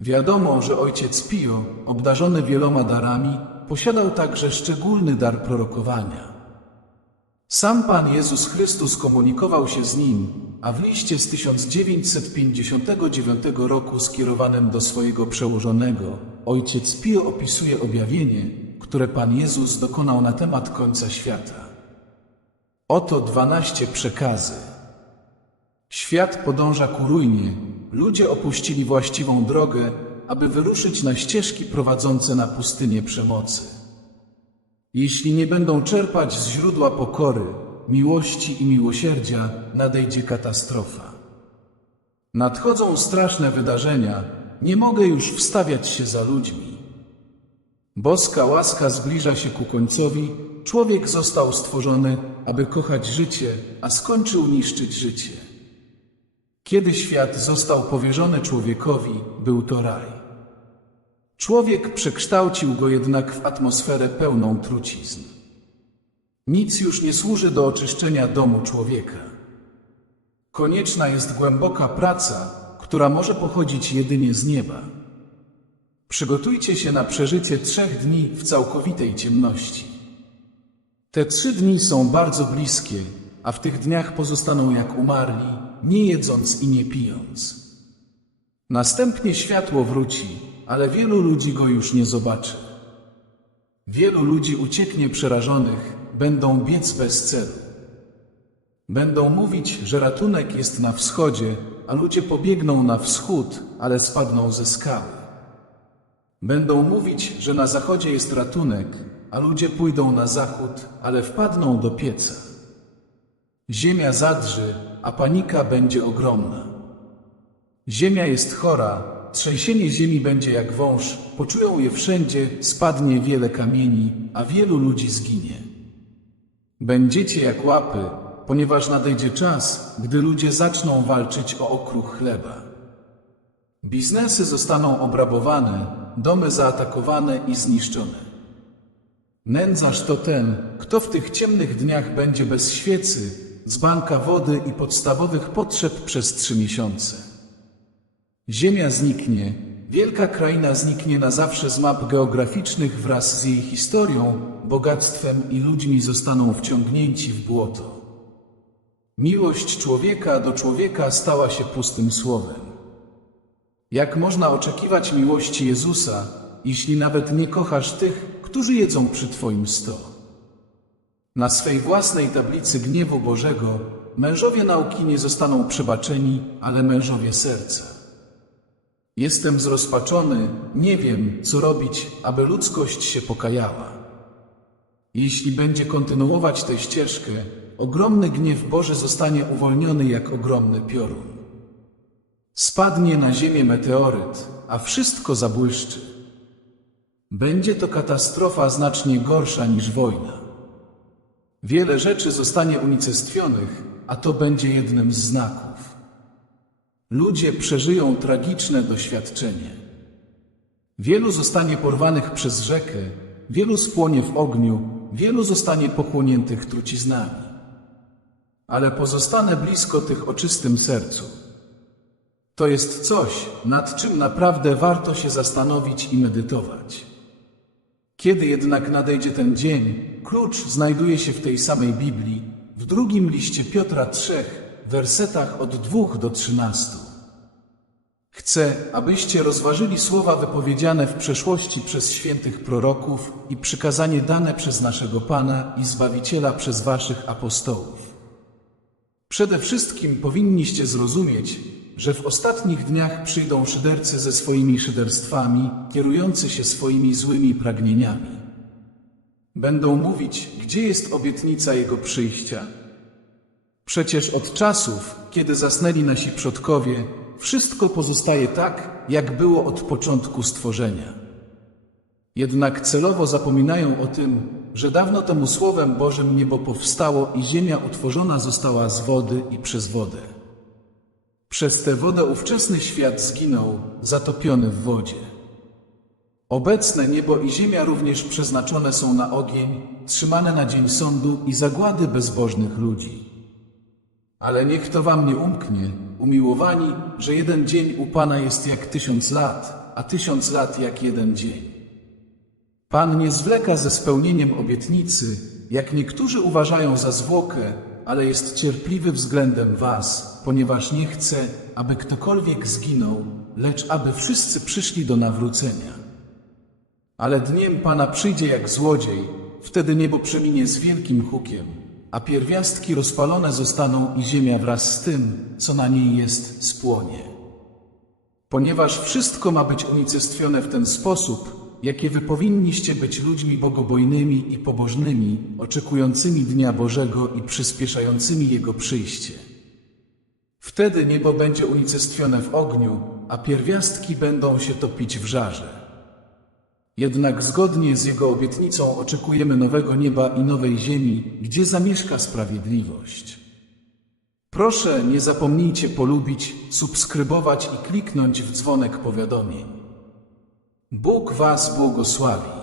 Wiadomo, że ojciec Pio, obdarzony wieloma darami, posiadał także szczególny dar prorokowania. Sam Pan Jezus Chrystus komunikował się z nim, a w liście z 1959 roku skierowanym do swojego przełożonego, ojciec Pio opisuje objawienie, które Pan Jezus dokonał na temat końca świata. Oto dwanaście przekazy. Świat podąża ku ruinie, ludzie opuścili właściwą drogę, aby wyruszyć na ścieżki prowadzące na pustynię przemocy. Jeśli nie będą czerpać z źródła pokory, miłości i miłosierdzia, nadejdzie katastrofa. Nadchodzą straszne wydarzenia, nie mogę już wstawiać się za ludźmi. Boska łaska zbliża się ku końcowi, człowiek został stworzony, aby kochać życie, a skończył niszczyć życie. Kiedy świat został powierzony człowiekowi, był to raj. Człowiek przekształcił go jednak w atmosferę pełną trucizn. Nic już nie służy do oczyszczenia domu człowieka. Konieczna jest głęboka praca, która może pochodzić jedynie z nieba. Przygotujcie się na przeżycie trzech dni w całkowitej ciemności. Te trzy dni są bardzo bliskie, a w tych dniach pozostaną jak umarli, nie jedząc i nie pijąc. Następnie światło wróci, ale wielu ludzi go już nie zobaczy. Wielu ludzi ucieknie przerażonych, będą biec bez celu. Będą mówić, że ratunek jest na wschodzie, a ludzie pobiegną na wschód, ale spadną ze skały. Będą mówić, że na zachodzie jest ratunek, a ludzie pójdą na zachód, ale wpadną do pieca. Ziemia zadrży, a panika będzie ogromna. Ziemia jest chora, trzęsienie ziemi będzie jak wąż, poczują je wszędzie, spadnie wiele kamieni, a wielu ludzi zginie. Będziecie jak łapy, ponieważ nadejdzie czas, gdy ludzie zaczną walczyć o okruch chleba. Biznesy zostaną obrabowane, domy zaatakowane i zniszczone. Nędzarz to ten, kto w tych ciemnych dniach będzie bez świecy, z banka wody i podstawowych potrzeb przez trzy miesiące. Ziemia zniknie, wielka kraina zniknie na zawsze z map geograficznych wraz z jej historią, bogactwem i ludźmi zostaną wciągnięci w błoto. Miłość człowieka do człowieka stała się pustym słowem. Jak można oczekiwać miłości Jezusa, jeśli nawet nie kochasz tych, którzy jedzą przy Twoim sto? Na swej własnej tablicy gniewu Bożego mężowie nauki nie zostaną przebaczeni, ale mężowie serca. Jestem zrozpaczony, nie wiem, co robić, aby ludzkość się pokajała. Jeśli będzie kontynuować tę ścieżkę, ogromny gniew Boży zostanie uwolniony jak ogromny piorun. Spadnie na ziemię meteoryt, a wszystko zabłyszczy. Będzie to katastrofa znacznie gorsza niż wojna. Wiele rzeczy zostanie unicestwionych, a to będzie jednym z znaków. Ludzie przeżyją tragiczne doświadczenie. Wielu zostanie porwanych przez rzekę, wielu spłonie w ogniu, wielu zostanie pochłoniętych truciznami. Ale pozostanę blisko tych o czystym sercu. To jest coś, nad czym naprawdę warto się zastanowić i medytować. Kiedy jednak nadejdzie ten dzień, klucz znajduje się w tej samej Biblii, w drugim liście Piotra trzech, wersetach od dwóch do trzynastu. Chcę, abyście rozważyli słowa wypowiedziane w przeszłości przez świętych proroków i przykazanie dane przez naszego Pana i Zbawiciela przez waszych apostołów. Przede wszystkim powinniście zrozumieć, że w ostatnich dniach przyjdą szydercy ze swoimi szyderstwami, kierujący się swoimi złymi pragnieniami. Będą mówić, gdzie jest obietnica Jego przyjścia. Przecież od czasów, kiedy zasnęli nasi przodkowie, wszystko pozostaje tak, jak było od początku stworzenia. Jednak celowo zapominają o tym, że dawno temu Słowem Bożym niebo powstało i ziemia utworzona została z wody i przez wodę. Przez tę wodę ówczesny świat zginął, zatopiony w wodzie. Obecne niebo i ziemia również przeznaczone są na ogień, trzymane na dzień sądu i zagłady bezbożnych ludzi. Ale niech to wam nie umknie, umiłowani, że jeden dzień u Pana jest jak tysiąc lat, a tysiąc lat jak jeden dzień. Pan nie zwleka ze spełnieniem obietnicy, jak niektórzy uważają za zwłokę, ale jest cierpliwy względem was, ponieważ nie chce, aby ktokolwiek zginął, lecz aby wszyscy przyszli do nawrócenia. Ale dniem Pana przyjdzie jak złodziej, wtedy niebo przeminie z wielkim hukiem, a pierwiastki rozpalone zostaną i ziemia wraz z tym, co na niej jest, spłonie. Ponieważ wszystko ma być unicestwione w ten sposób, jakie wy powinniście być ludźmi bogobojnymi i pobożnymi, oczekującymi Dnia Bożego i przyspieszającymi Jego przyjście. Wtedy niebo będzie unicestwione w ogniu, a pierwiastki będą się topić w żarze. Jednak zgodnie z Jego obietnicą oczekujemy nowego nieba i nowej ziemi, gdzie zamieszka sprawiedliwość. Proszę, nie zapomnijcie polubić, subskrybować i kliknąć w dzwonek powiadomień. Bóg Was błogosławi.